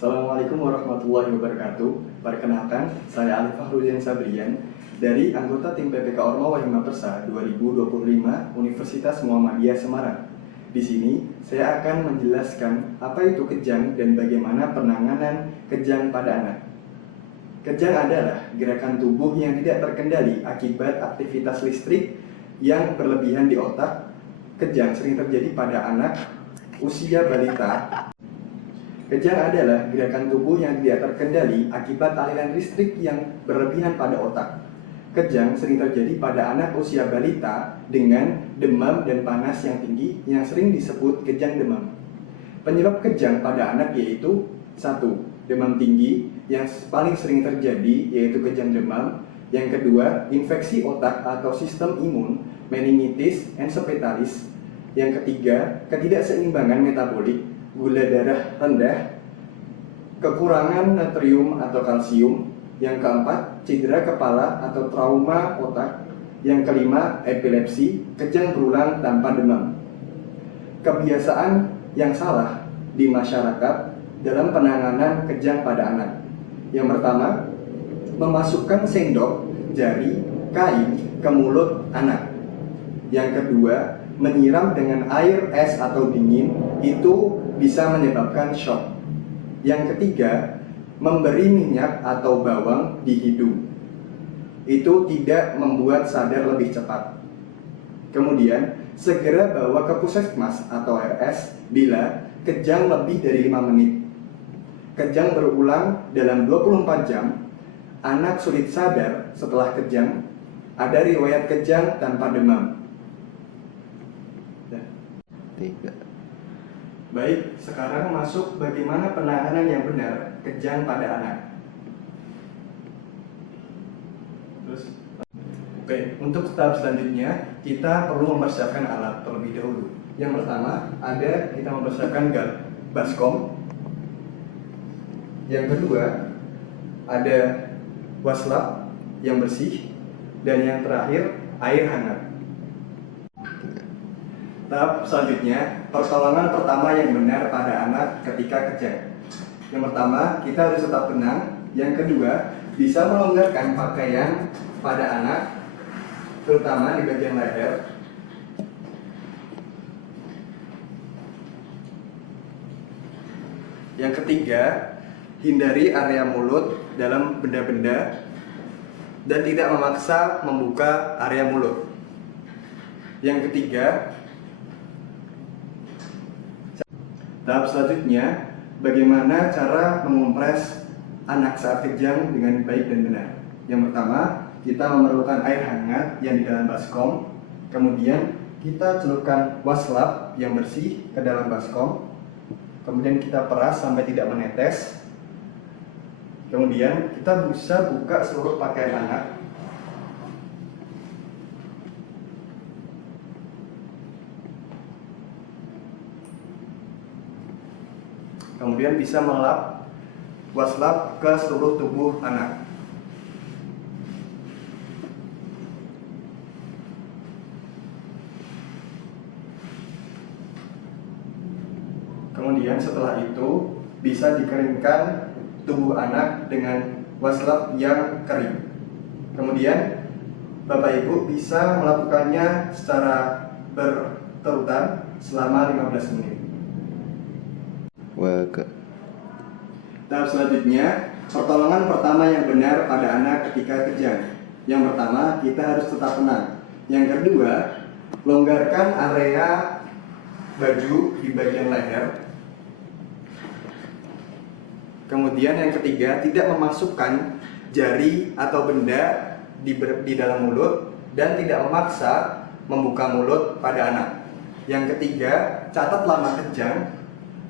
Assalamualaikum warahmatullahi wabarakatuh. Perkenalkan, saya Alif Fahrudin Sabrian dari anggota tim PPK Orma Wahima Persa 2025 Universitas Muhammadiyah Semarang. Di sini, saya akan menjelaskan apa itu kejang dan bagaimana penanganan kejang pada anak. Kejang adalah gerakan tubuh yang tidak terkendali akibat aktivitas listrik yang berlebihan di otak. Kejang sering terjadi pada anak usia balita. Kejang adalah gerakan tubuh yang tidak terkendali akibat aliran listrik yang berlebihan pada otak. Kejang sering terjadi pada anak usia balita dengan demam dan panas yang tinggi yang sering disebut kejang demam. Penyebab kejang pada anak yaitu 1. Demam tinggi yang paling sering terjadi yaitu kejang demam. Yang kedua, infeksi otak atau sistem imun, meningitis, encephalitis. Yang ketiga, ketidakseimbangan metabolik, gula darah rendah, kekurangan natrium atau kalsium. Yang keempat, cedera kepala atau trauma otak. Yang kelima, epilepsi, kejang berulang tanpa demam. Kebiasaan yang salah di masyarakat dalam penanganan kejang pada anak. Yang pertama, memasukkan sendok, jari, kain ke mulut anak. Yang kedua, menyiram dengan air es atau dingin, itu bisa menyebabkan shock. Yang ketiga, memberi minyak atau bawang di hidung. Itu tidak membuat sadar lebih cepat. Kemudian, segera bawa ke puskesmas atau RS bila kejang lebih dari 5 menit. Kejang berulang dalam 24 jam, anak sulit sadar setelah kejang, ada riwayat kejang tanpa demam. Baik, sekarang masuk bagaimana penanganan yang benar kejang pada anak. Oke, untuk tahap selanjutnya kita perlu mempersiapkan alat terlebih dahulu. Yang pertama, kita mempersiapkan baskom. Yang kedua, ada waslap yang bersih. Dan yang terakhir, air hangat. Tahap selanjutnya, pertolongan pertama yang benar pada anak ketika kejang. Yang pertama, kita harus tetap tenang. Yang kedua, bisa melonggarkan pakaian pada anak, terutama di bagian leher. Yang ketiga, hindari area mulut dalam benda-benda dan tidak memaksa membuka area mulut. Yang ketiga, tahap selanjutnya, bagaimana cara mengompres anak saat kejang dengan baik dan benar. Yang pertama, kita memerlukan air hangat yang di dalam baskom. Kemudian kita celupkan waslap yang bersih ke dalam baskom. Kemudian kita peras sampai tidak menetes. Kemudian kita bisa buka seluruh pakaian anak. Kemudian bisa melap waslap ke seluruh tubuh anak. Kemudian setelah itu bisa dikeringkan tubuh anak dengan waslap yang kering. Kemudian Bapak Ibu bisa melakukannya secara berterutan selama 15 menit. Tahap selanjutnya, pertolongan pertama yang benar pada anak ketika kejang. Yang pertama, kita harus tetap tenang. Yang kedua, longgarkan area baju di bagian leher. Kemudian yang ketiga, tidak memasukkan jari atau benda di dalam mulut dan tidak memaksa membuka mulut pada anak. Yang ketiga, catat lama kejang.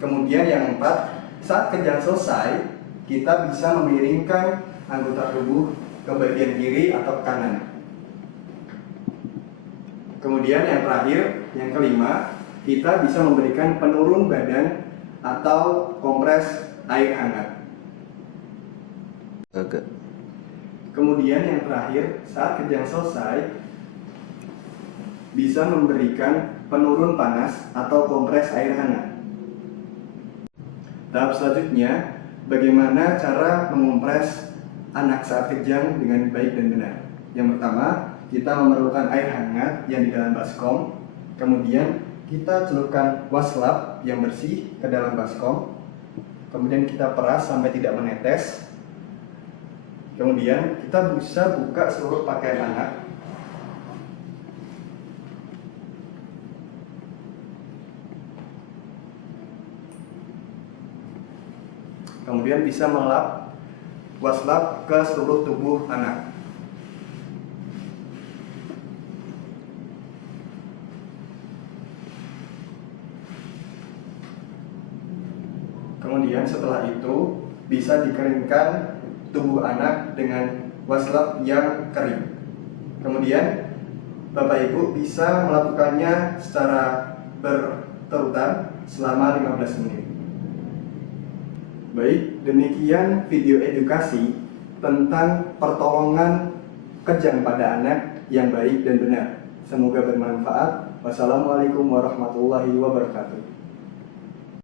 Kemudian yang keempat, saat kejang selesai, kita bisa memiringkan anggota tubuh ke bagian kiri atau ke kanan. Kemudian yang terakhir, yang kelima, kita bisa memberikan penurun badan atau kompres air hangat. Kemudian yang terakhir, saat kejang selesai, bisa memberikan penurun panas atau kompres air hangat. Tahap selanjutnya, bagaimana cara mengompres anak saat kejang dengan baik dan benar. Yang pertama, kita memerlukan air hangat yang di dalam baskom. Kemudian kita celupkan waslap yang bersih ke dalam baskom. Kemudian kita peras sampai tidak menetes. Kemudian kita bisa buka seluruh pakaian anak. Kemudian bisa melap waslap ke seluruh tubuh anak. Kemudian setelah itu bisa dikeringkan tubuh anak dengan waslap yang kering. Kemudian Bapak Ibu bisa melakukannya secara berterutan selama 15 menit. Baik, demikian video edukasi tentang pertolongan kejang pada anak yang baik dan benar. Semoga bermanfaat. Wassalamualaikum warahmatullahi wabarakatuh.